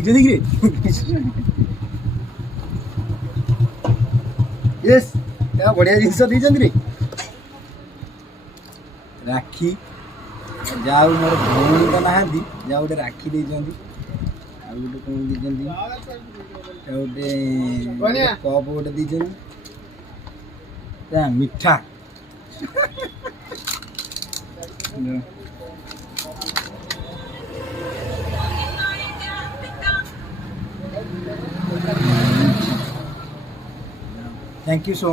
देखिए यस क्या बढ़िया जिनस रे राखी जाऊ मोर भौणी तो ना जा गोटे राखी गोटे कौन गोटे कप गोटे मिठा thank you so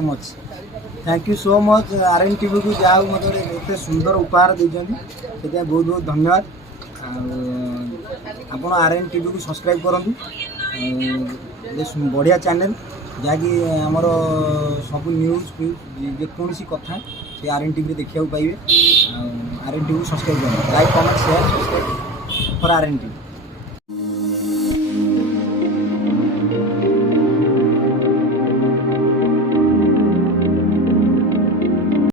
much RN TV को जाओ मत एत सुंदर उपहार देते से बहुत बहुत धन्यवाद आप आरएन टीवी को सब्सक्राइब करूँ बढ़िया चैनल जहाँकि आमर सब न्यूज जेकोसी कथा से आरएन टीवी देखा पाइबे आरएन टीवी को सब्सक्राइब करें like comment share subscribe for RN TV.